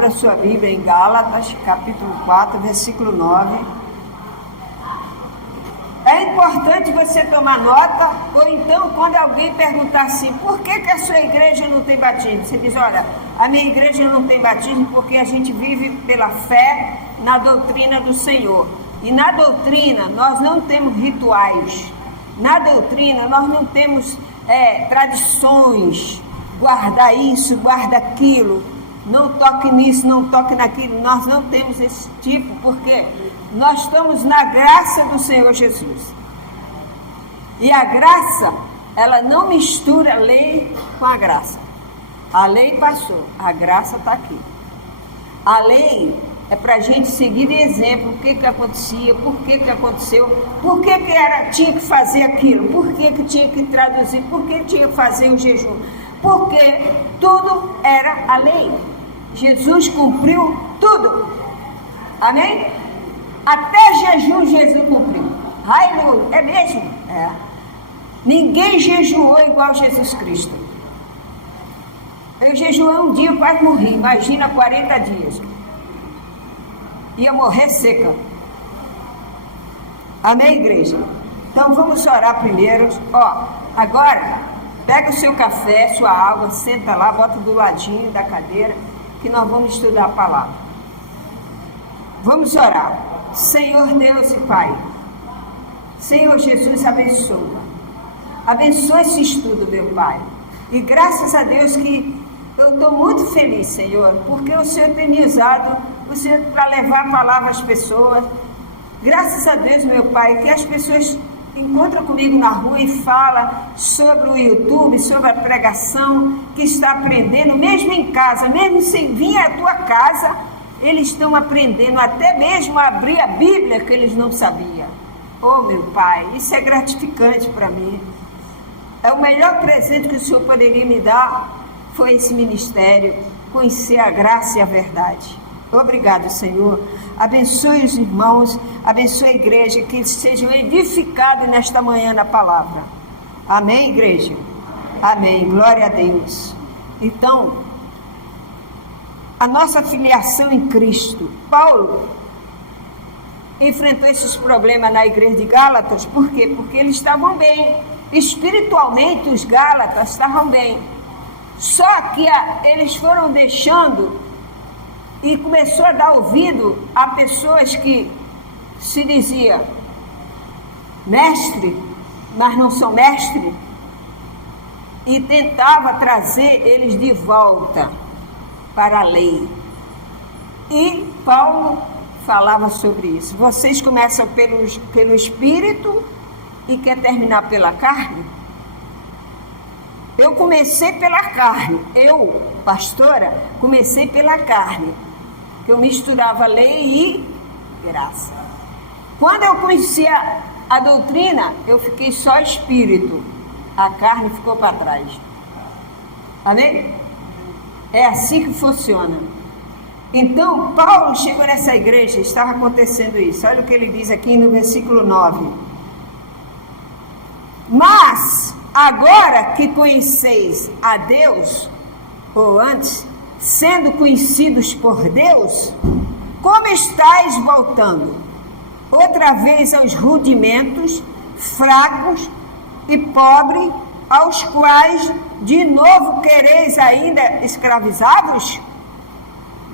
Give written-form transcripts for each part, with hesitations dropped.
Abra sua Bíblia em Gálatas, capítulo 4, versículo 9. É importante você tomar nota, ou então quando alguém perguntar assim, por que a sua igreja não tem batismo? Você diz, olha, a minha igreja não tem batismo porque a gente vive pela fé na doutrina do Senhor. E na doutrina nós não temos rituais, na doutrina nós não temos tradições, guarda isso, guarda aquilo, não toque nisso, não toque naquilo. Nós não temos esse tipo, porque nós estamos na graça do Senhor Jesus. E a graça, ela não mistura a lei com a graça. A lei passou, a graça está aqui. A lei é para a gente seguir de exemplo o que acontecia, por que aconteceu, por que tinha que fazer aquilo, por que tinha que traduzir, por que tinha que fazer o jejum. Porque tudo era a lei. Jesus cumpriu tudo. Amém? Até jejum Jesus cumpriu. Aleluia. É mesmo? É. Ninguém jejuou igual Jesus Cristo. Eu jejuei um dia e quase morri. Imagina 40 dias. Ia morrer seca. Amém, igreja? Então vamos orar primeiro. Agora, pega o seu café, sua água, senta lá, bota do ladinho da cadeira, que nós vamos estudar a palavra. Vamos orar. Senhor Deus e Pai, Senhor Jesus, abençoa. Abençoa esse estudo, meu Pai. E graças a Deus que eu estou muito feliz, Senhor, porque o Senhor tem me usado, o Senhor para levar a palavra às pessoas. Graças a Deus, meu Pai, que as pessoas encontram comigo na rua e falam sobre o YouTube, sobre a pregação, que está aprendendo, mesmo em casa, mesmo sem vir à tua casa, eles estão aprendendo, até mesmo a abrir a Bíblia que eles não sabiam. Oh, meu Pai, isso é gratificante para mim. É o melhor presente que o Senhor poderia me dar, foi esse ministério, conhecer a graça e a verdade. Obrigado, Senhor. Abençoe os irmãos, abençoe a igreja, que eles sejam edificados nesta manhã na palavra. Amém, igreja? Amém. Glória a Deus. Então, a nossa filiação em Cristo. Paulo enfrentou esses problemas na igreja de Gálatas, por quê? Porque eles estavam bem. Espiritualmente, os Gálatas estavam bem. Só que eles foram deixando e começou a dar ouvido a pessoas que se dizia mestre, mas não são mestre, e tentava trazer eles de volta para a lei. E Paulo falava sobre isso. Vocês começam pelo Espírito e quer terminar pela carne? Eu comecei pela carne. Eu, pastora, comecei pela carne. Que eu misturava lei e graça. Quando eu conheci a doutrina, eu fiquei só espírito. A carne ficou para trás. Amém? É assim que funciona. Então, Paulo chegou nessa igreja, estava acontecendo isso. Olha o que ele diz aqui no versículo 9. Mas, agora que conheceis a Deus, ou antes, sendo conhecidos por Deus, como estáis voltando? Outra vez aos rudimentos, fracos e pobres, aos quais de novo quereis ainda escravizá-los?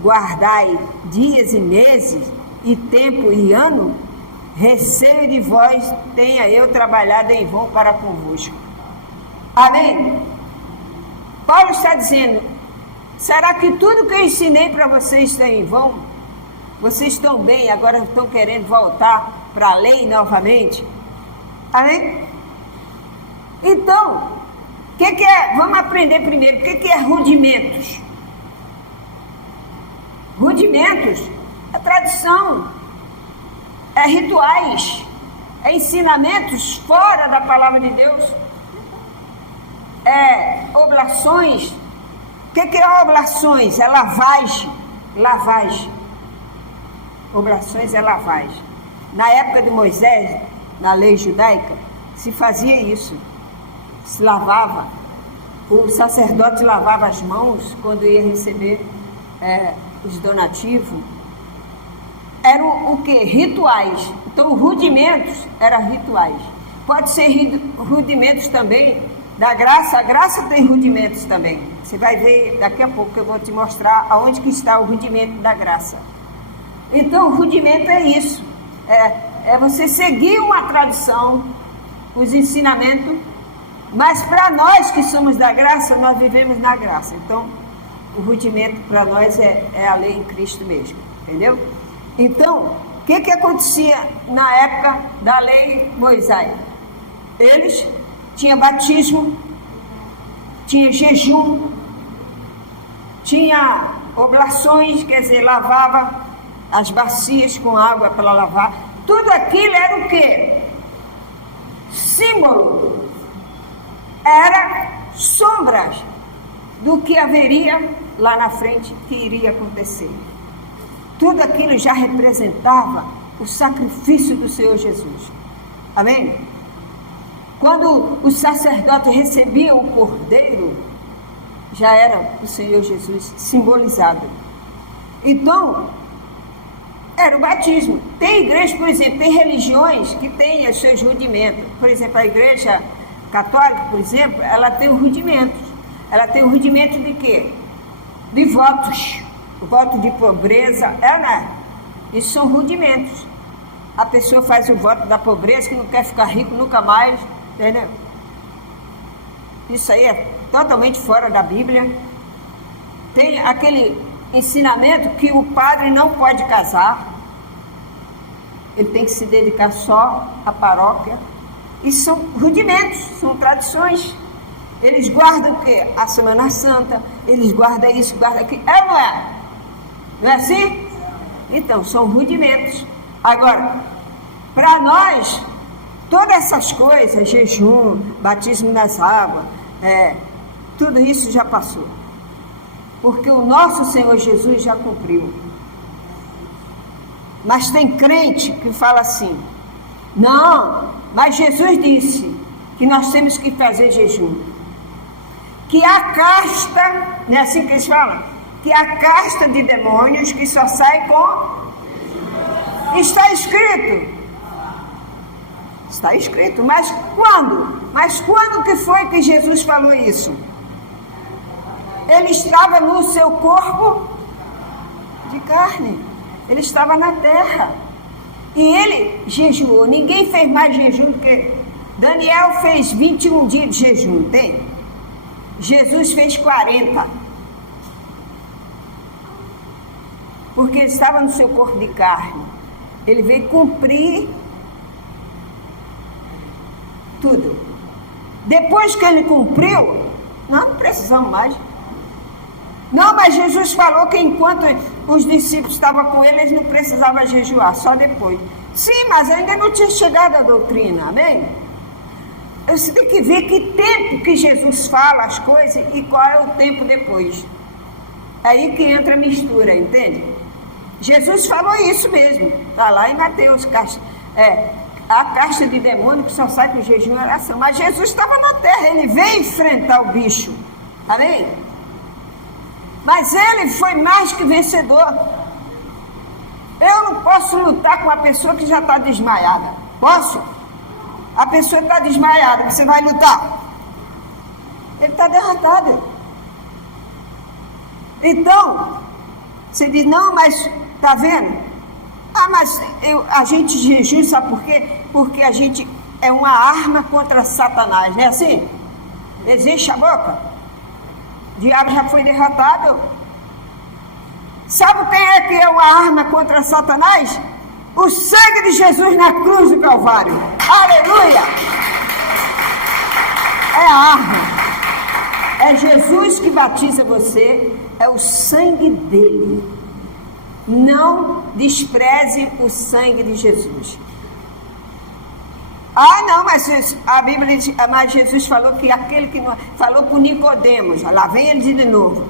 Guardai dias e meses, e tempo e ano, receio de vós tenha eu trabalhado em vão para convosco. Amém? Paulo está dizendo, será que tudo que eu ensinei para vocês está em vão? Vocês estão bem, agora estão querendo voltar para a lei novamente? Amém? Então, o que é? Vamos aprender primeiro, o que é rudimentos? Rudimentos é tradição, é rituais, é ensinamentos fora da palavra de Deus, é oblações. O que é oblações? É lavagem. Lavagem. Oblações é lavagem. Na época de Moisés, na lei judaica, se fazia isso. Se lavava. O sacerdote lavava as mãos quando ia receber os donativos, eram o quê? Rituais. Então, rudimentos eram rituais. Pode ser rudimentos também da graça. A graça tem rudimentos também. Você vai ver daqui a pouco que eu vou te mostrar aonde que está o rudimento da graça. Então, o rudimento é isso. É você seguir uma tradição, os ensinamentos, mas para nós que somos da graça, nós vivemos na graça. Então, o rudimento para nós é a lei em Cristo mesmo, entendeu? Então, o que acontecia na época da lei Moisés? Eles tinham batismo, tinha jejum, tinha oblações, quer dizer, lavava as bacias com água para lavar. Tudo aquilo era o quê? Símbolo. Era sombras do que haveria lá na frente, que iria acontecer. Tudo aquilo já representava o sacrifício do Senhor Jesus. Amém? Quando o sacerdote recebia o cordeiro, já era o Senhor Jesus simbolizado. Então, era o batismo. Tem igrejas, por exemplo, tem religiões que têm os seus rudimentos. Por exemplo, a igreja católica, por exemplo, ela tem os rudimentos. Ela tem o rudimento de quê? De votos. O voto de pobreza, né? Isso são rudimentos. A pessoa faz o voto da pobreza, que não quer ficar rico nunca mais, entendeu? Isso aí é totalmente fora da Bíblia. Tem aquele ensinamento que o padre não pode casar. Ele tem que se dedicar só à paróquia. Isso são rudimentos, são tradições. Eles guardam o quê? A Semana Santa, eles guardam isso, guardam aquilo. É ou não é? Não é assim? Então, são rudimentos. Agora, para nós, todas essas coisas, jejum, batismo nas águas, tudo isso já passou. Porque o nosso Senhor Jesus já cumpriu. Mas tem crente que fala assim, não, mas Jesus disse que nós temos que fazer jejum. Que a casta, não é assim que eles falam? Que a casta de demônios que só sai com... Está escrito. Está escrito. Mas quando? Mas quando que foi que Jesus falou isso? Ele estava no seu corpo de carne. Ele estava na terra. E ele jejuou. Ninguém fez mais jejum do que... Daniel fez 21 dias de jejum, tem? Jesus fez 40. Porque ele estava no seu corpo de carne. Ele veio cumprir tudo. Depois que ele cumpriu, não precisamos mais. Não, mas Jesus falou que enquanto os discípulos estavam com ele, eles não precisavam jejuar, só depois. Sim, mas ainda não tinha chegado a doutrina, amém? Você tem que ver que tempo que Jesus fala as coisas e qual é o tempo depois. É aí que entra a mistura, entende? Jesus falou isso mesmo. Está lá em Mateus. A casta de demônio que só sai com jejum e oração. Mas Jesus estava na terra. Ele veio enfrentar o bicho. Amém? Mas ele foi mais que vencedor. Eu não posso lutar com uma pessoa que já está desmaiada. Posso? A pessoa está desmaiada. Você vai lutar? Ele está derrotado. Então, você diz, não, mas está vendo? Ah, mas a gente jejum, sabe por quê? Porque a gente é uma arma contra Satanás, não é assim? Deseja a boca. O diabo já foi derrotado. Sabe quem é que é uma arma contra Satanás? O sangue de Jesus na cruz do Calvário. Aleluia! É a arma. É Jesus que batiza você. É o sangue dele. Não despreze o sangue de Jesus. Ah, não, mas a Bíblia diz, mas Jesus falou que aquele que não... Falou para o Nicodemos, lá vem ele de novo.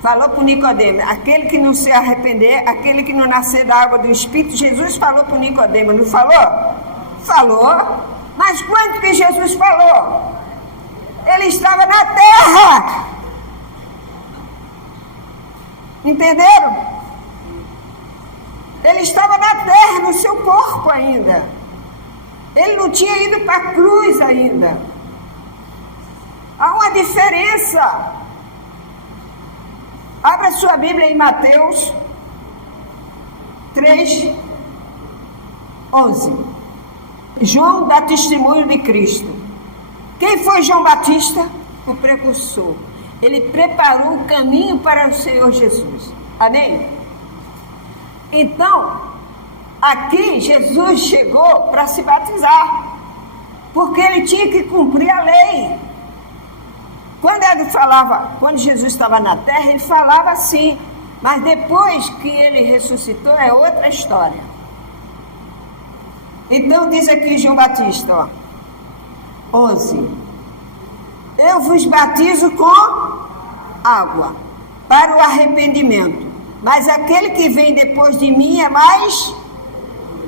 Falou para o Nicodemos, aquele que não se arrepender, aquele que não nascer da água do Espírito, Jesus falou para o Nicodemos, não falou? Falou. Mas quando que Jesus falou? Ele estava na terra. Entenderam? Ele estava na terra, no seu corpo ainda. Ele não tinha ido para a cruz ainda. Há uma diferença. Abra sua Bíblia em Mateus 3, 11. João dá testemunho de Cristo. Quem foi João Batista? O precursor. Ele preparou o caminho para o Senhor Jesus. Amém? Então, aqui Jesus chegou para se batizar, porque ele tinha que cumprir a lei. Quando Jesus estava na terra, ele falava assim, mas depois que ele ressuscitou é outra história. Então diz aqui João Batista, 11: eu vos batizo com água para o arrependimento, mas aquele que vem depois de mim é mais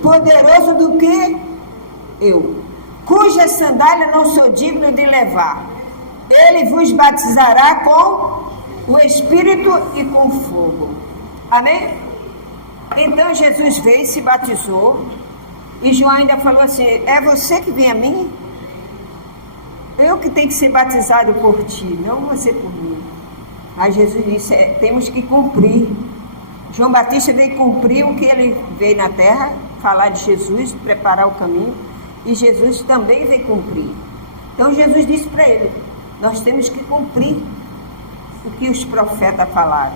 poderoso do que eu, cuja sandália não sou digno de levar. Ele vos batizará com o Espírito e com fogo. Amém? Então Jesus veio e se batizou, e João ainda falou assim, é você que vem a mim? Eu que tenho que ser batizado por ti, não você por mim. Mas Jesus disse, temos que cumprir. João Batista veio cumprir o que ele veio na terra, falar de Jesus, preparar o caminho, e Jesus também veio cumprir. Então Jesus disse para ele, nós temos que cumprir o que os profetas falaram.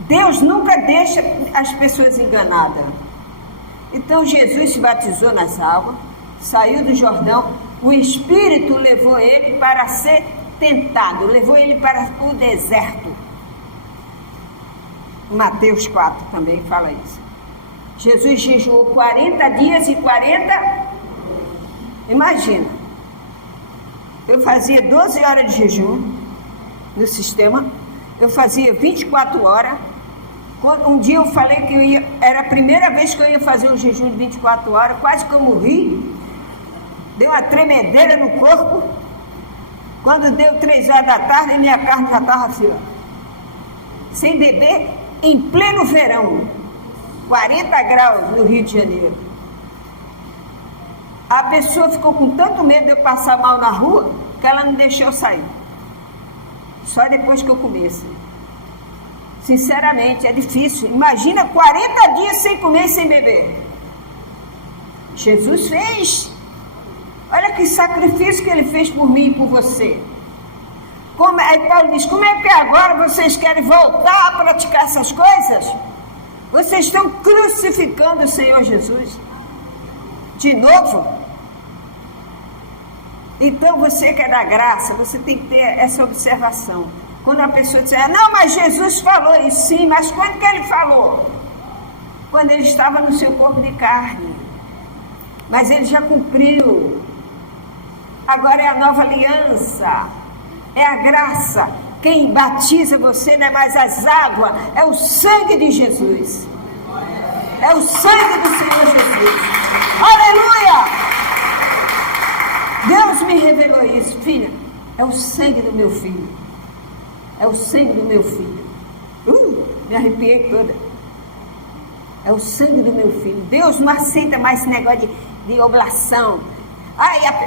Deus nunca deixa as pessoas enganadas. Então Jesus se batizou nas águas, saiu do Jordão, o Espírito levou ele para ser tentado, levou ele para o deserto. Mateus 4 também fala isso. Jesus jejuou 40 dias e 40. Imagina, eu fazia 12 horas de jejum no sistema, eu fazia 24 horas. Um dia eu falei que era a primeira vez que eu ia fazer um jejum de 24 horas, quase que eu morri, deu uma tremedeira no corpo. Quando deu 3 horas da tarde, minha carne já estava assim, sem beber, em pleno verão, 40 graus no Rio de Janeiro. A pessoa ficou com tanto medo de eu passar mal na rua, que ela não deixou eu sair. Só depois que eu comesse. Sinceramente, é difícil. Imagina 40 dias sem comer e sem beber. Jesus fez. Olha que sacrifício que ele fez por mim e por você. Aí Paulo diz, como é que agora vocês querem voltar a praticar essas coisas? Vocês estão crucificando o Senhor Jesus. De novo. Então você que é da graça, você tem que ter essa observação. Quando a pessoa diz, não, mas Jesus falou isso, sim, mas quando que ele falou? Quando ele estava no seu corpo de carne. Mas ele já cumpriu. Agora é a nova aliança. É a graça. Quem batiza você não é mais as águas, é o sangue de Jesus. É o sangue do Senhor Jesus. Aleluia! Deus me revelou isso, filha. É o sangue do meu filho. É o sangue do meu filho. Me arrepiei toda. É o sangue do meu filho. Deus não aceita mais esse negócio de oblação.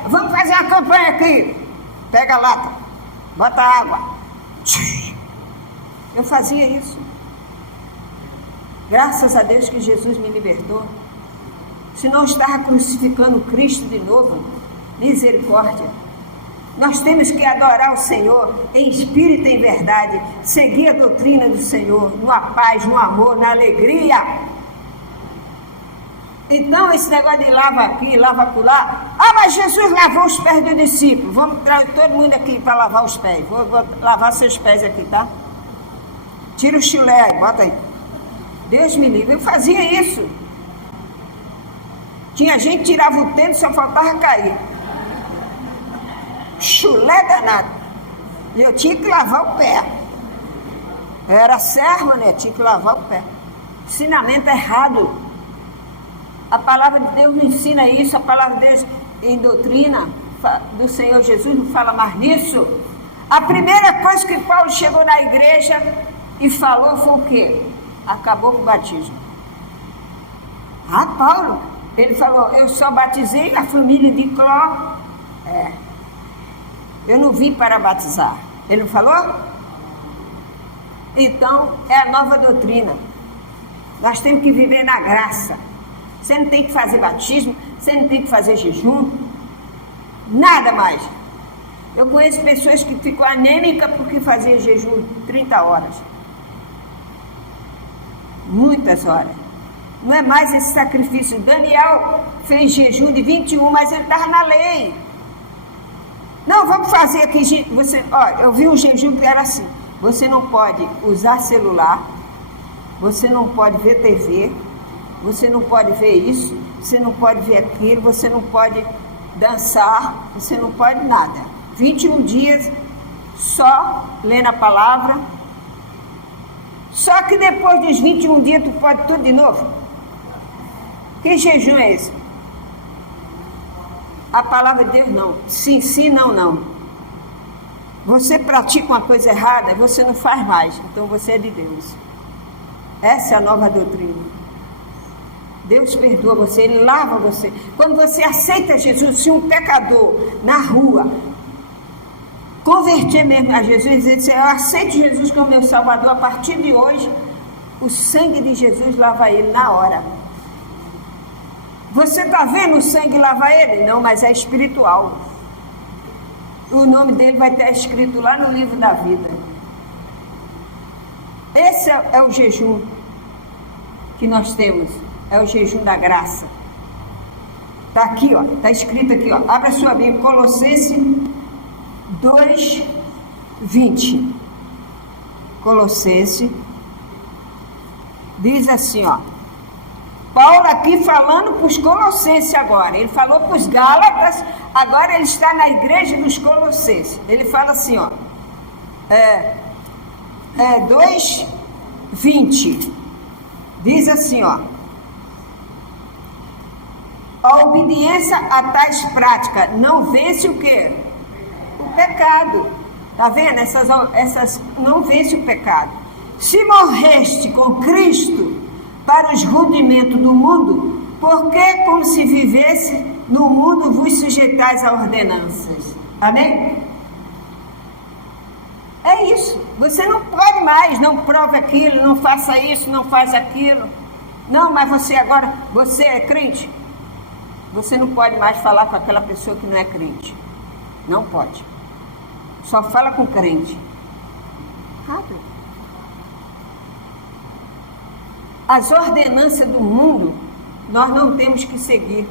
Vamos fazer uma campanha aqui. Pega a lata, bota água. Eu fazia isso. Graças a Deus que Jesus me libertou. Senão eu estava crucificando Cristo de novo. Misericórdia. Nós temos que adorar o Senhor em espírito e em verdade, seguir a doutrina do Senhor, na paz, no amor, na alegria. Então esse negócio de lava aqui, lava acolá, mas Jesus lavou os pés do discípulo. Vamos trazer todo mundo aqui para lavar os pés. Vou lavar seus pés aqui, tá? Tira o chulé aí, bota aí. Deus me livre, eu fazia isso. Tinha gente que tirava o tênis, só faltava cair. Chulé danado. E eu tinha que lavar o pé. Eu era serva, né? Tinha que lavar o pé. Ensinamento errado. A palavra de Deus não ensina isso. A palavra de Deus em doutrina do Senhor Jesus não fala mais nisso. A primeira coisa que Paulo chegou na igreja e falou foi o quê? Acabou com o batismo. Ah, Paulo, ele falou, eu só batizei a família de Cló. Eu não vim para batizar. Ele não falou? Então, é a nova doutrina. Nós temos que viver na graça. Você não tem que fazer batismo, você não tem que fazer jejum, nada mais. Eu conheço pessoas que ficam anêmicas porque faziam jejum 30 horas. Muitas horas. Não é mais esse sacrifício. Daniel fez jejum de 21, mas ele estava na lei. Não, vamos fazer aqui. Eu vi um jejum que era assim. Você não pode usar celular, você não pode ver TV, você não pode ver isso, você não pode ver aquilo, você não pode dançar, você não pode nada. 21 dias só lendo a palavra. Só que depois dos 21 dias tu pode tudo de novo. Que jejum é esse? A palavra de Deus não. Sim, sim, não, não. Você pratica uma coisa errada, você não faz mais. Então você é de Deus. Essa é a nova doutrina. Deus perdoa você, Ele lava você. Quando você aceita Jesus, se um pecador na rua converter mesmo a Jesus e dizer assim, eu aceito Jesus como meu Salvador, a partir de hoje, o sangue de Jesus lava ele na hora. Você está vendo o sangue lavar ele? Não, mas é espiritual. O nome dele vai estar escrito lá no livro da vida. Esse é o jejum que nós temos. É o jejum da graça. Está aqui, ó. Está escrito aqui, ó. Abra sua Bíblia, Colossenses 2:20. Colossenses diz assim, ó. Paulo aqui falando para os Colossenses agora. Ele falou para os Gálatas, agora ele está na igreja dos Colossenses. Ele fala assim, ó. 2:20. Diz assim, ó. A obediência a tais práticas não vence o quê? O pecado. Está vendo? Essas não vence o pecado. Se morreste com Cristo para os rudimentos do mundo, porque como se vivesse no mundo vos sujeitais a ordenanças. Amém? É isso. Você não pode mais, não prove aquilo, não faça isso, não faz aquilo. Não, mas você agora, você é crente? Você não pode mais falar com aquela pessoa que não é crente. Não pode. Só fala com crente. Rápido. As ordenanças do mundo, nós não temos que seguir.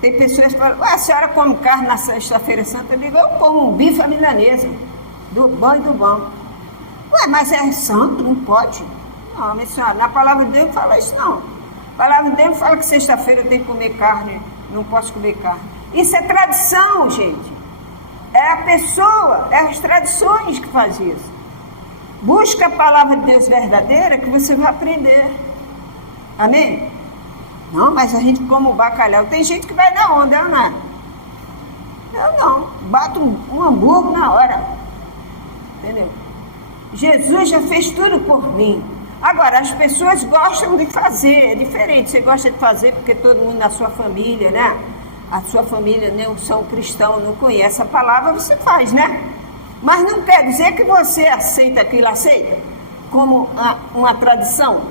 Tem pessoas que falam, a senhora come carne na sexta-feira santa? Eu digo, eu como um bife à milanesa, do bom e do bom. Ué, mas é santo, não pode. Não, minha senhora, na palavra de Deus não fala isso não. A palavra de Deus fala que sexta-feira eu tenho que comer carne, não posso comer carne. Isso é tradição, gente. É a pessoa, é as tradições que fazem isso. Busca a palavra de Deus verdadeira que você vai aprender. Amém? Não, mas a gente come o bacalhau. Tem gente que vai na onda, eu não. Eu não. Bato um hambúrguer na hora. Entendeu? Jesus já fez tudo por mim. Agora, as pessoas gostam de fazer, é diferente. Você gosta de fazer porque todo mundo na sua família, né? A sua família não são cristãos, não conhece a palavra, você faz, né? Mas não quer dizer que você aceita aquilo, aceita? Como uma tradição?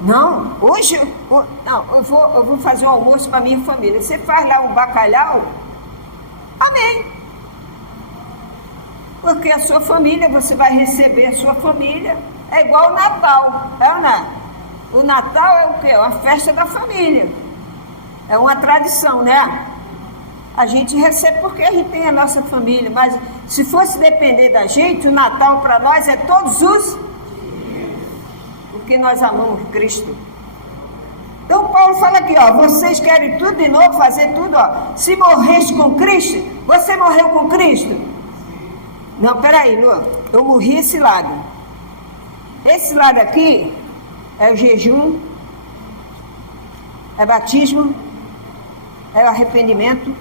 Não, hoje eu vou fazer um almoço para minha família. Você faz lá um bacalhau? Amém. Porque a sua família, você vai receber a sua família. É igual o Natal, é ou não? O Natal é o quê? É uma festa da família. É uma tradição, né? A gente recebe porque a gente tem a nossa família. Mas se fosse depender da gente, o Natal para nós é todos os... Porque nós amamos Cristo. Então Paulo fala aqui, ó. Vocês querem tudo de novo, fazer tudo, ó. Se morreste com Cristo, você morreu com Cristo? Não, peraí, Lu. Eu morri esse lado. Esse lado aqui é o jejum, é batismo, é o arrependimento.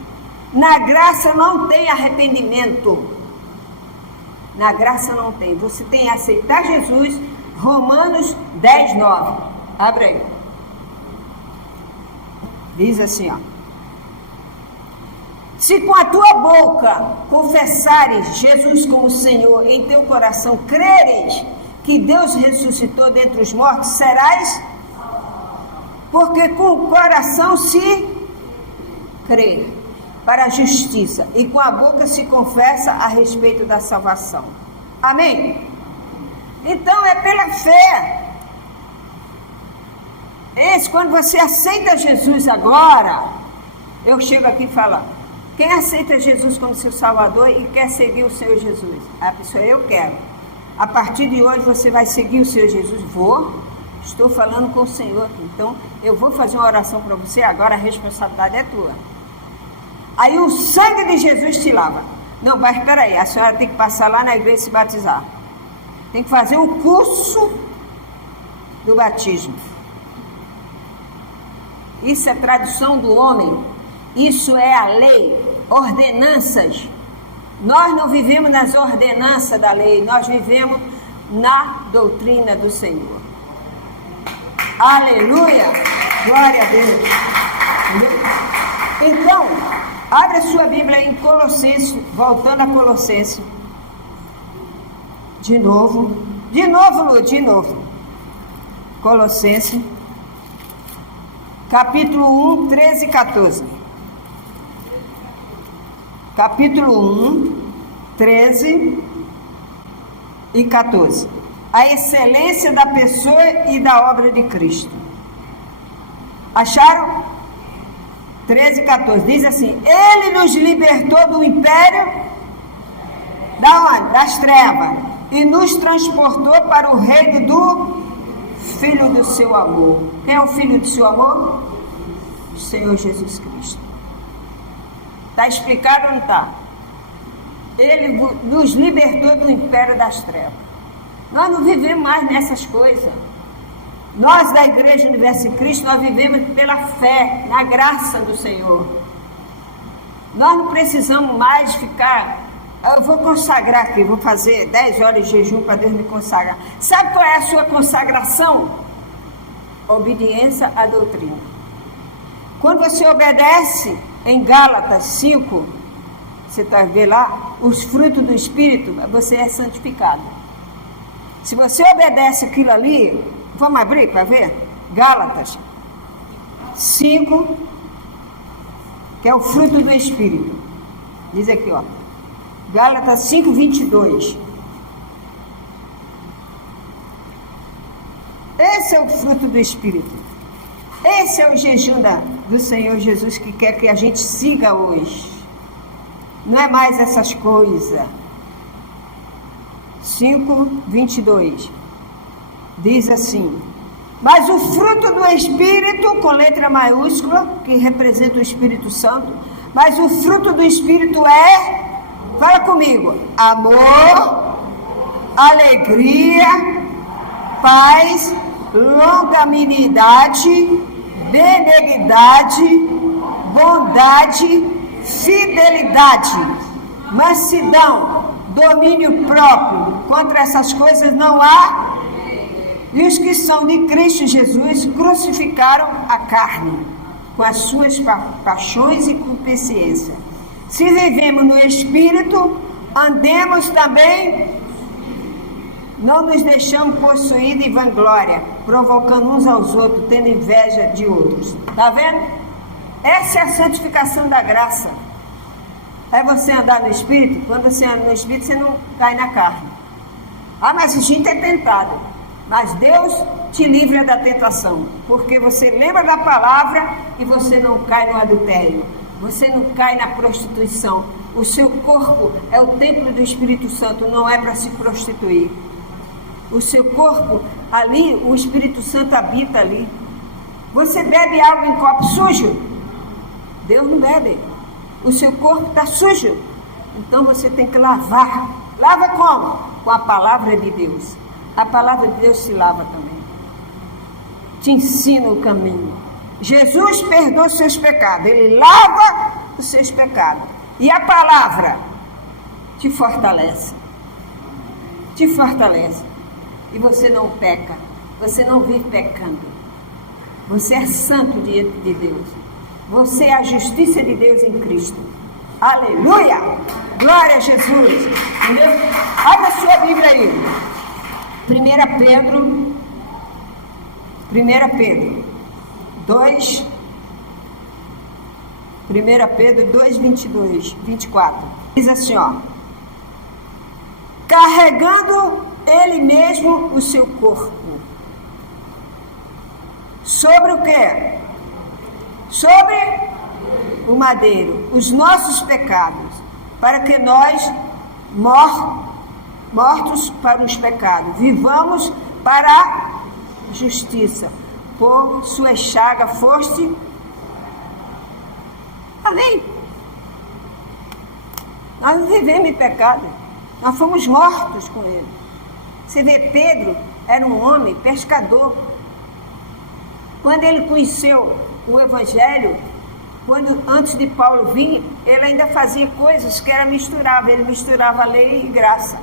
Na graça não tem arrependimento. Na graça não tem. Você tem que aceitar Jesus. Romanos 10:9. Abre aí. Diz assim, ó. Se com a tua boca confessares Jesus como Senhor, em teu coração creres que Deus ressuscitou dentre os mortos, serás, porque com o coração se crê para a justiça, e com a boca se confessa a respeito da salvação. Amém? Então é pela fé. Quando você aceita Jesus agora, eu chego aqui e falo, quem aceita Jesus como seu Salvador e quer seguir o Senhor Jesus? A pessoa, eu quero. A partir de hoje você vai seguir o Senhor Jesus? Estou falando com o Senhor aqui. Então, eu vou fazer uma oração para você, agora a responsabilidade é tua. Aí o sangue de Jesus te lava. Não, mas espera aí, a senhora tem que passar lá na igreja e se batizar. Tem que fazer um curso do batismo. Isso é tradição do homem. Isso é a lei, ordenanças. Nós não vivemos nas ordenanças da lei, nós vivemos na doutrina do Senhor. Aleluia! Glória a Deus! Então, abre a sua Bíblia em Colossenses, voltando a Colossenses. De novo, Lu, de novo. Colossenses, capítulo 1, 13 e 14. Capítulo 1, 13 e 14. A excelência da pessoa e da obra de Cristo. Acharam? 13 e 14. Diz assim: Ele nos libertou do império da onde? Das trevas, e nos transportou para o reino do Filho do seu amor. Quem é o Filho do seu amor? O Senhor Jesus Cristo. Está explicado ou não está? Ele nos libertou do império das trevas. Nós não vivemos mais nessas coisas. Nós da Igreja Universo em Cristo, nós vivemos pela fé, na graça do Senhor. Nós não precisamos mais ficar... Eu vou consagrar aqui, vou fazer 10 horas de jejum para Deus me consagrar. Sabe qual é a sua consagração? Obediência à doutrina. Quando você obedece, em Gálatas 5, você está vendo lá, os frutos do Espírito, você é santificado. Se você obedece aquilo ali, vamos abrir para ver? Gálatas 5, que é o fruto do Espírito. Diz aqui, ó. Gálatas 5, 22. Esse é o fruto do Espírito. Esse é o jejum do Senhor Jesus que quer que a gente siga hoje. Não é mais essas coisas. 5, 22. Diz assim: mas o fruto do Espírito, com letra maiúscula, que representa o Espírito Santo, mas o fruto do Espírito é... Fala comigo. Amor, alegria, paz, longanimidade, benignidade, bondade, fidelidade, mansidão, domínio próprio. Contra essas coisas não há. E os que são de Cristo Jesus crucificaram a carne com as suas paixões e concupiscências. Se vivemos no Espírito, andemos também, não nos deixamos possuir de vanglória, provocando uns aos outros, tendo inveja de outros. Está vendo? Essa é a santificação da graça. É você andar no Espírito. Quando você anda no Espírito, você não cai na carne. Ah, mas a gente é tentado. Mas Deus te livra da tentação, porque você lembra da palavra e você não cai no adultério. Você não cai na prostituição. O seu corpo é o templo do Espírito Santo, não é para se prostituir. O seu corpo, ali, o Espírito Santo habita ali. Você bebe água em copo sujo? Deus não bebe. O seu corpo está sujo. Então você tem que lavar. Lava como? Com a palavra de Deus. A palavra de Deus te lava também. Te ensina o caminho. Jesus perdoa os seus pecados. Ele lava os seus pecados. E a palavra te fortalece. Te fortalece. E você não peca. Você não vive pecando. Você é santo diante de Deus. Você é a justiça de Deus em Cristo. Aleluia! Glória a Jesus! Entendeu? Abra sua Bíblia aí. 1 Pedro 2, 1 Pedro 2, 22, 24. Diz assim, ó. Carregando ele mesmo o seu corpo. Sobre o quê? Sobre o madeiro, os nossos pecados, para que nós, mortos para os pecados, vivamos para a justiça. Por sua chaga foste. Amém? Nós não vivemos em pecado, nós fomos mortos com ele. Você vê, Pedro era um homem pescador. Quando ele conheceu o Evangelho, antes de Paulo vir, ele ainda fazia coisas que era misturável. Ele misturava lei e graça.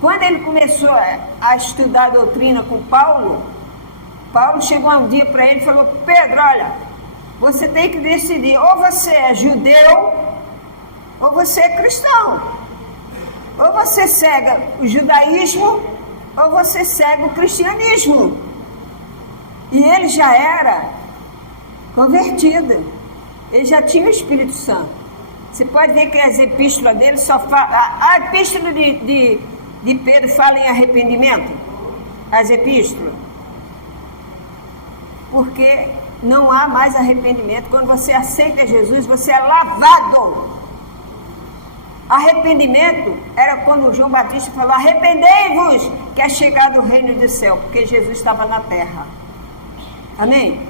Quando ele começou a estudar a doutrina com Paulo chegou um dia para ele e falou: Pedro, olha, você tem que decidir, ou você é judeu, ou você é cristão. Ou você segue o judaísmo, ou você segue o cristianismo. E ele já era convertido. Ele já tinha o Espírito Santo. Você pode ver que as epístolas dele só falam. A epístola de Pedro fala em arrependimento. As epístolas. Porque não há mais arrependimento. Quando você aceita Jesus, você é lavado. Arrependimento era quando João Batista falou: arrependei-vos, que é chegado o reino do céu. Porque Jesus estava na terra. Amém?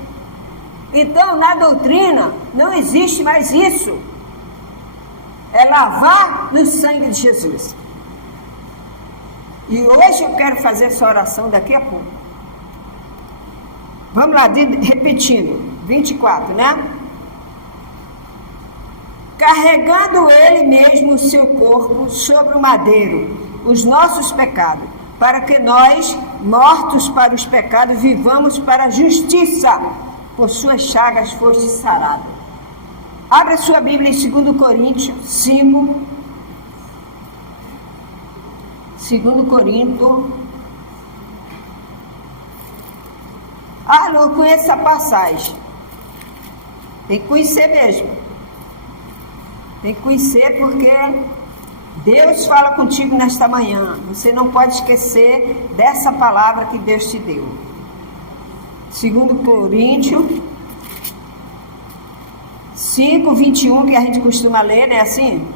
Então, na doutrina, não existe mais isso. É lavar no sangue de Jesus. E hoje eu quero fazer essa oração daqui a pouco. Vamos lá, repetindo. 24, né? Carregando ele mesmo o seu corpo sobre o madeiro, os nossos pecados, para que nós, mortos para os pecados, vivamos para a justiça. Por suas chagas foste sarado. Abra sua Bíblia em 2 Coríntios 5. 2 Coríntios. Não conheço essa passagem. Tem que conhecer mesmo. Tem que conhecer porque Deus fala contigo nesta manhã. Você não pode esquecer dessa palavra que Deus te deu. 2 Coríntios 5, 21, que a gente costuma ler, né? Assim?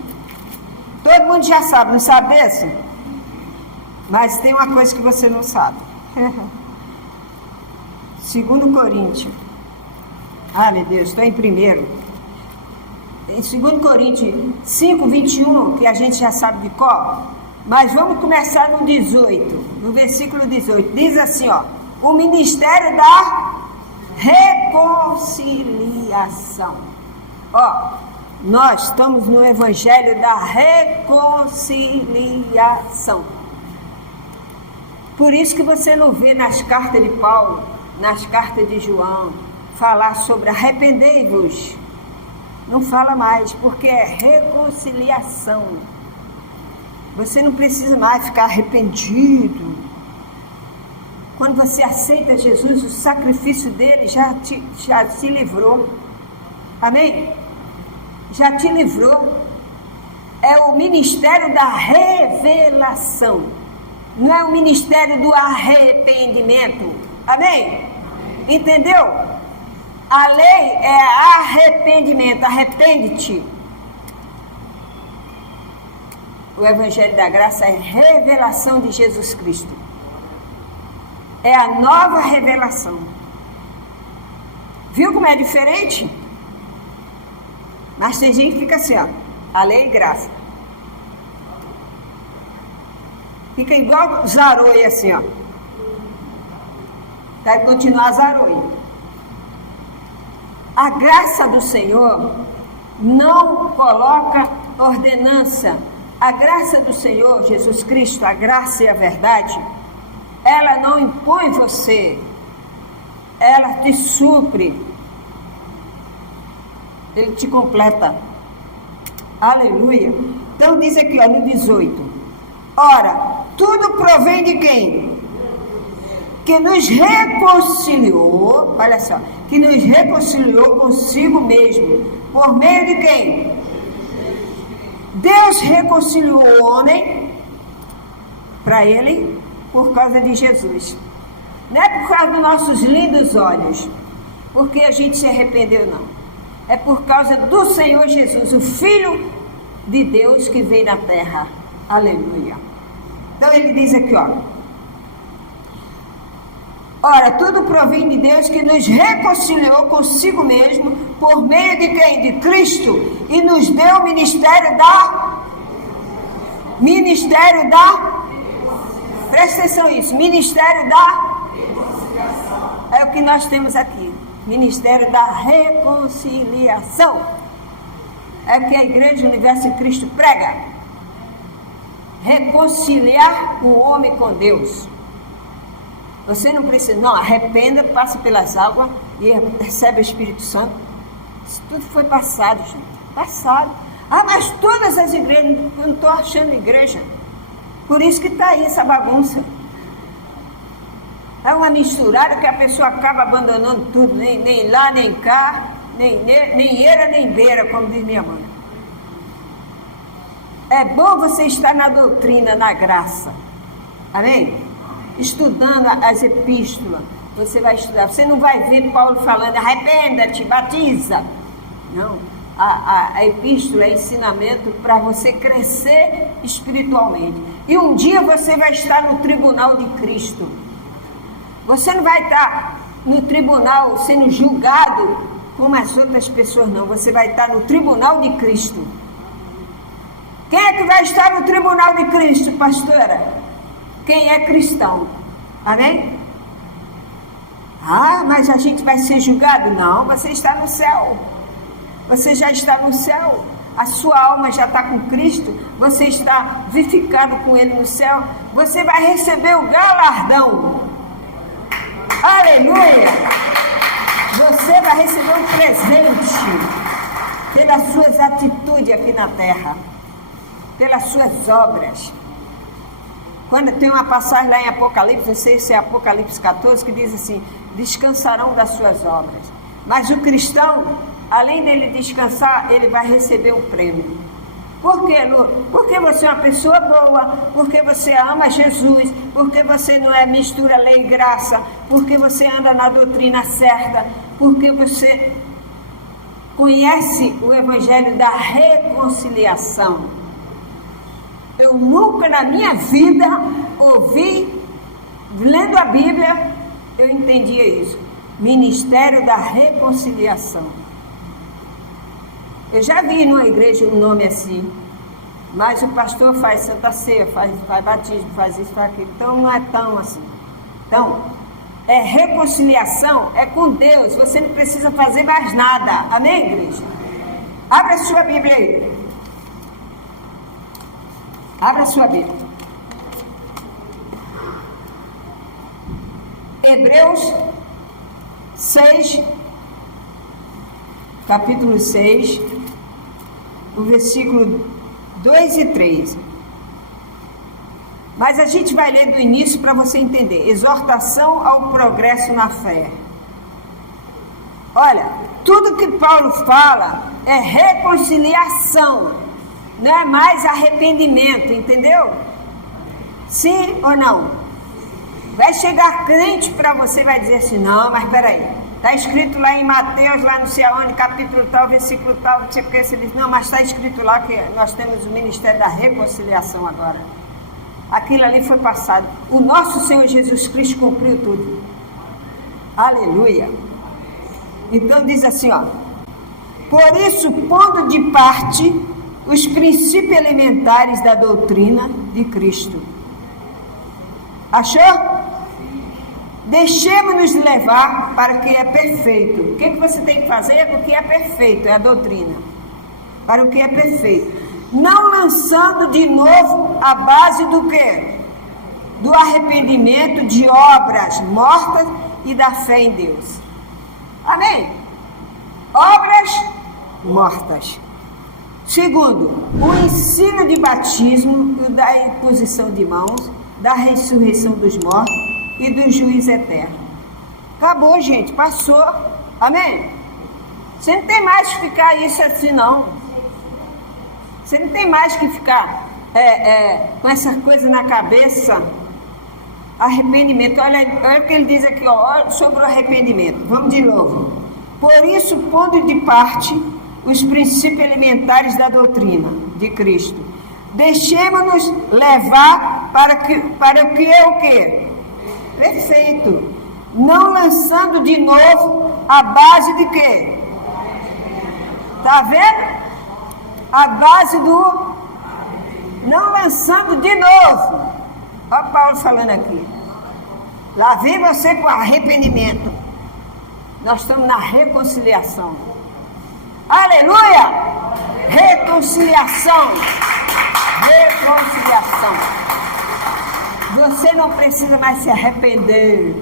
Todo mundo já sabe, não sabe desse? Mas tem uma coisa que você não sabe. 2 Coríntios. Meu Deus, estou em primeiro. Em 2 Coríntios 5, 21, que a gente já sabe de cor. Mas vamos começar no 18, no versículo 18. Diz assim, ó. O ministério da reconciliação. Nós estamos no evangelho da reconciliação. Por isso que você não vê nas cartas de Paulo, nas cartas de João, falar sobre arrependei-vos. Não fala mais, porque é reconciliação. Você não precisa mais ficar arrependido. Quando você aceita Jesus, o sacrifício dele já te livrou. Amém? Já te livrou. É o ministério da revelação. Não é o ministério do arrependimento. Amém? Entendeu? A lei é arrependimento. Arrepende-te. O Evangelho da Graça é revelação de Jesus Cristo. É a nova revelação. Viu como é diferente? Mas tem gente que fica assim, ó. A lei e graça. Fica igual Zaroi assim, ó. Vai continuar Zaroi. A graça do Senhor não coloca ordenança. A graça do Senhor, Jesus Cristo, a graça e a verdade, ela não impõe você, ela te supre. Ele te completa. Aleluia. Então diz aqui, ó, no 18. Ora, tudo provém de quem? Que nos reconciliou, olha só, que nos reconciliou consigo mesmo. Por meio de quem? Deus reconciliou o homem para ele por causa de Jesus. Não é por causa dos nossos lindos olhos, porque a gente se arrependeu, não. É por causa do Senhor Jesus, o Filho de Deus que veio na terra. Aleluia. Então ele diz aqui, ó. Ora, tudo provém de Deus que nos reconciliou consigo mesmo por meio de quem? De Cristo, e nos deu o ministério da... Presta atenção nisso. Ministério da... É o que nós temos aqui. Ministério da reconciliação. É o que a Igreja Universo em Cristo prega. Reconciliar o homem com Deus. Você não precisa, não, arrependa, passa pelas águas e recebe o Espírito Santo. Isso tudo foi passado, gente. Passado. Ah, mas todas as igrejas, eu não estou achando igreja. Por isso que está aí essa bagunça. É uma misturada que a pessoa acaba abandonando tudo, nem lá, nem cá, nem eira, nem beira, como diz minha mãe. É bom você estar na doutrina, na graça. Amém? Estudando as epístolas, você vai estudar. Você não vai ver Paulo falando, arrependa-te, batiza. Não. A epístola é ensinamento para você crescer espiritualmente. E um dia você vai estar no tribunal de Cristo. Você não vai estar no tribunal sendo julgado como as outras pessoas, não. Você vai estar no tribunal de Cristo. Quem é que vai estar no tribunal de Cristo, pastora? Quem é cristão. Amém? Ah, mas a gente vai ser julgado? Não, você está no céu. Você já está no céu. A sua alma já está com Cristo. Você está vivificado com Ele no céu. Você vai receber o galardão. Aleluia! Você vai receber um presente pelas suas atitudes aqui na terra, pelas suas obras. Quando tem uma passagem lá em Apocalipse, não sei se é Apocalipse 14, que diz assim, descansarão das suas obras. Mas o cristão, além dele descansar, ele vai receber um prêmio. Por quê, Lu? Porque você é uma pessoa boa, porque você ama Jesus, porque você não é mistura lei e graça, porque você anda na doutrina certa, porque você conhece o evangelho da reconciliação. Eu nunca na minha vida ouvi, lendo a Bíblia, eu entendia isso. Ministério da Reconciliação. Eu já vi numa igreja um nome assim, mas o pastor faz Santa Ceia, faz batismo, faz isso, faz aquilo. Então não é tão assim. Então, reconciliação é com Deus, você não precisa fazer mais nada. Amém, igreja? Abra a sua Bíblia aí. Abra a sua Bíblia. Hebreus 6, capítulo 6, o versículo 2 e 3. Mas a gente vai ler do início para você entender. Exortação ao progresso na fé. Olha, tudo que Paulo fala é reconciliação. Não é mais arrependimento, entendeu? Sim ou não? Vai chegar crente para você e vai dizer assim, não, mas peraí, está escrito lá em Mateus, lá não sei aonde, capítulo tal, versículo tal, não sei o que, você diz, não, mas está escrito lá que nós temos o ministério da reconciliação agora. Aquilo ali foi passado. O nosso Senhor Jesus Cristo cumpriu tudo. Aleluia. Então diz assim, ó, por isso, pondo de parte os princípios elementares da doutrina de Cristo. Achou? Deixemos-nos levar para o que é perfeito. O que você tem que fazer? O que é perfeito, é a doutrina. Para o que é perfeito. Não lançando de novo a base do quê? Do arrependimento de obras mortas e da fé em Deus. Amém? Obras mortas. Segundo, o ensino de batismo e da imposição de mãos, da ressurreição dos mortos e do juízo eterno. Acabou, gente, passou. Amém? Você não tem mais que ficar isso assim, não. Você não tem mais que ficar com essas coisas na cabeça. Arrependimento. Olha o que ele diz aqui, ó, sobre o arrependimento. Vamos de novo. Por isso, pondo de parte os princípios elementares da doutrina de Cristo, deixemos-nos levar para o que é o quê? Perfeito. Não lançando de novo a base de quê? Tá vendo? A base do... Não lançando de novo. Olha Paulo falando aqui. Lá vem você com arrependimento. Nós estamos na reconciliação. Aleluia! Reconciliação. Reconciliação. Você não precisa mais se arrepender.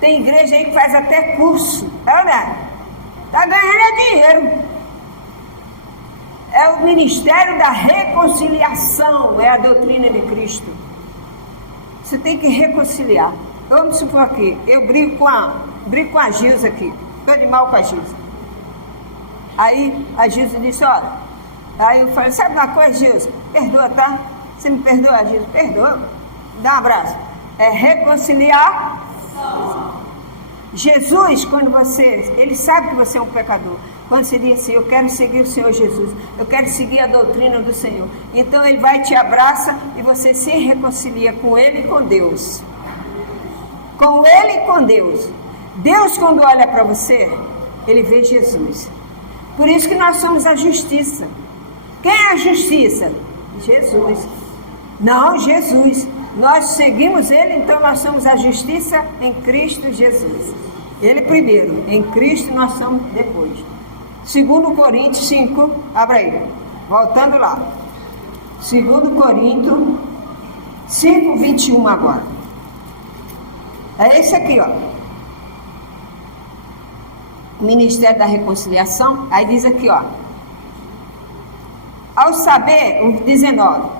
Tem igreja aí que faz até curso. É, né? Está ganhando dinheiro. É o ministério da reconciliação. É a doutrina de Cristo. Você tem que reconciliar. Vamos supor aqui, eu brigo com a Gilza aqui. Estou de mal com a Gilza. Aí a Gilza disse, olha, aí eu falei, sabe uma coisa, Gilza? Perdoa, tá? Você me perdoa, Gilza? Perdoa. Dá um abraço. É reconciliar. Jesus, quando ele sabe que você é um pecador. Quando você diz assim, eu quero seguir o Senhor Jesus, eu quero seguir a doutrina do Senhor. Então ele vai e te abraça e você se reconcilia com ele e com Deus. Com ele e com Deus. Deus, quando olha para você, ele vê Jesus. Por isso que nós somos a justiça. Quem é a justiça? Jesus. Não, Jesus. Nós seguimos ele, então nós somos a justiça em Cristo Jesus. Ele primeiro, em Cristo nós somos depois. 2 Coríntios 5, abra aí, voltando lá. 2 Coríntios 5, 21 agora. É esse aqui, ó. O Ministério da Reconciliação, aí diz aqui, ó. Ao saber, o 19,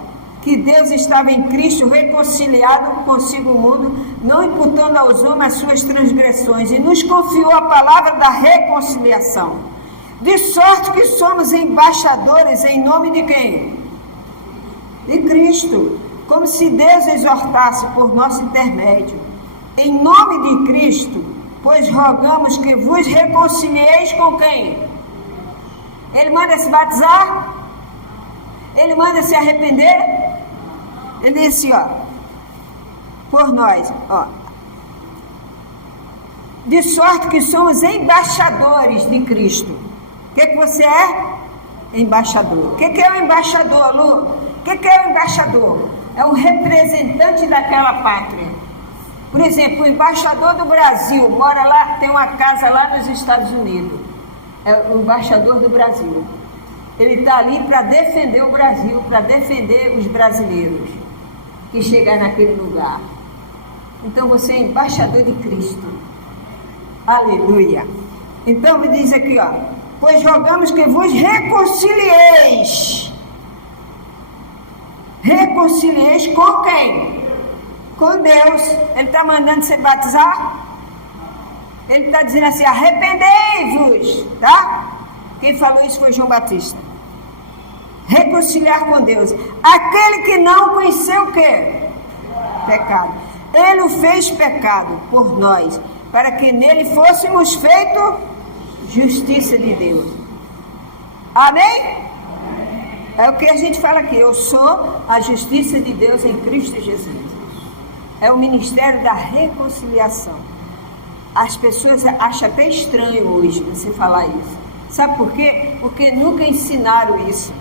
que Deus estava em Cristo reconciliado consigo o mundo, não imputando aos homens as suas transgressões, e nos confiou a palavra da reconciliação. De sorte que somos embaixadores em nome de quem? De Cristo. Como se Deus exortasse por nosso intermédio. Em nome de Cristo, pois rogamos que vos reconcilieis com quem? Ele manda se batizar? Ele manda se arrepender? Ele disse, ó, por nós, ó. De sorte que somos embaixadores de Cristo. O que você é? Embaixador. O que é o embaixador, Lu? O que é o embaixador? É um representante daquela pátria. Por exemplo, o embaixador do Brasil mora lá, tem uma casa lá nos Estados Unidos. É o embaixador do Brasil. Ele está ali para defender o Brasil, para defender os brasileiros que chegar naquele lugar. Então você é embaixador de Cristo. Aleluia. Então me diz aqui, ó. Pois rogamos que vos reconcilieis. Reconcilieis com quem? Com Deus. Ele está mandando você batizar? Ele está dizendo assim, arrependei-vos, tá? Quem falou isso foi João Batista. Reconciliar com Deus. Aquele que não conheceu o quê? Pecado. Ele o fez pecado por nós, para que nele fôssemos feitos justiça de Deus. Amém? É o que a gente fala aqui. Eu sou a justiça de Deus em Cristo Jesus. É o ministério da reconciliação. As pessoas acham até estranho hoje você falar isso. Sabe por quê? Porque nunca ensinaram isso.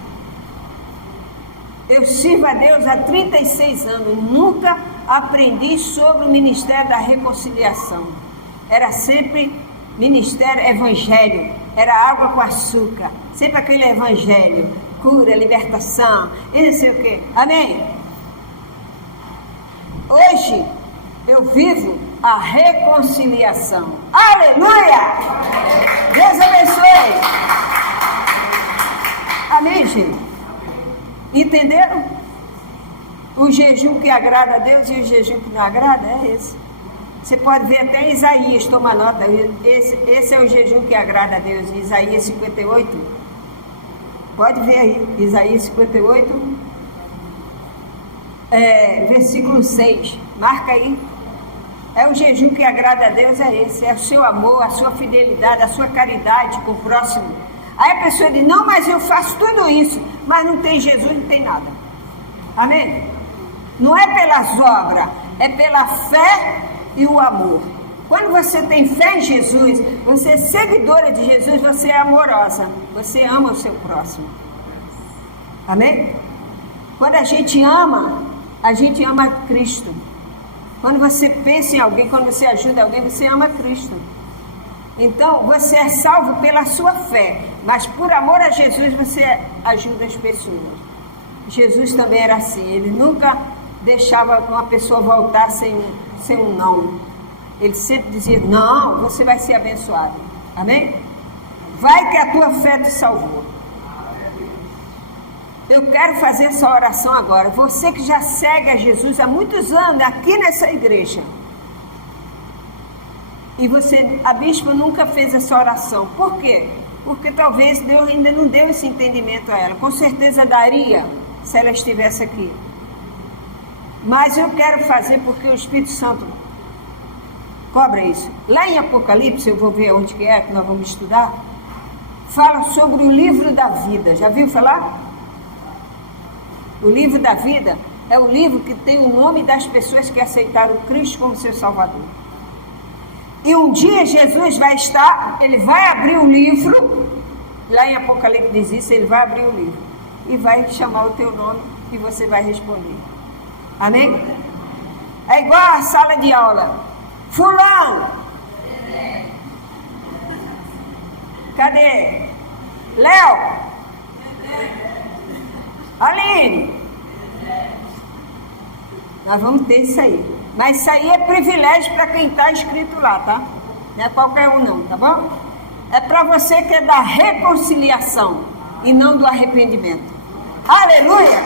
Eu sirvo a Deus há 36 anos. Nunca aprendi sobre o ministério da reconciliação. Era sempre ministério evangelho. Era água com açúcar. Sempre aquele evangelho. Cura, libertação e não sei o quê. Amém? Hoje eu vivo a reconciliação. Aleluia! Deus abençoe! Amém, gente? Entenderam? O jejum que agrada a Deus e o jejum que não agrada é esse. Você pode ver até em Isaías, toma nota, esse é o jejum que agrada a Deus, em Isaías 58. Pode ver aí, Isaías 58, versículo 6, marca aí. É o jejum que agrada a Deus, é esse, é o seu amor, a sua fidelidade, a sua caridade com o próximo. Aí a pessoa diz, não, mas eu faço tudo isso, mas não tem Jesus, não tem nada. Amém? Não é pelas obras, é pela fé e o amor. Quando você tem fé em Jesus, você é seguidora de Jesus, você é amorosa, você ama o seu próximo. Amém? Quando a gente ama Cristo. Quando você pensa em alguém, quando você ajuda alguém, você ama Cristo. Então, você é salvo pela sua fé, mas por amor a Jesus, você ajuda as pessoas. Jesus também era assim, ele nunca deixava uma pessoa voltar sem um não. Ele sempre dizia, não, você vai ser abençoado. Amém? Vai que a tua fé te salvou. Eu quero fazer essa oração agora. Você que já segue a Jesus há muitos anos aqui nessa igreja. E a bispa nunca fez essa oração. Por quê? Porque talvez Deus ainda não deu esse entendimento a ela. Com certeza daria se ela estivesse aqui. Mas eu quero fazer porque o Espírito Santo cobra isso. Lá em Apocalipse, eu vou ver onde que nós vamos estudar, fala sobre o livro da vida. Já viu falar? O livro da vida é o livro que tem o nome das pessoas que aceitaram Cristo como seu Salvador. E um dia Jesus ele vai abrir o livro, lá em Apocalipse diz isso, ele vai abrir o livro e vai chamar o teu nome e você vai responder. Amém? É igual a sala de aula. Fulano. Cadê? Léo. Aline. Nós vamos ter isso aí. Mas isso aí é privilégio para quem está escrito lá, tá? Não é qualquer um não, tá bom? É para você que é da reconciliação e não do arrependimento. Aleluia!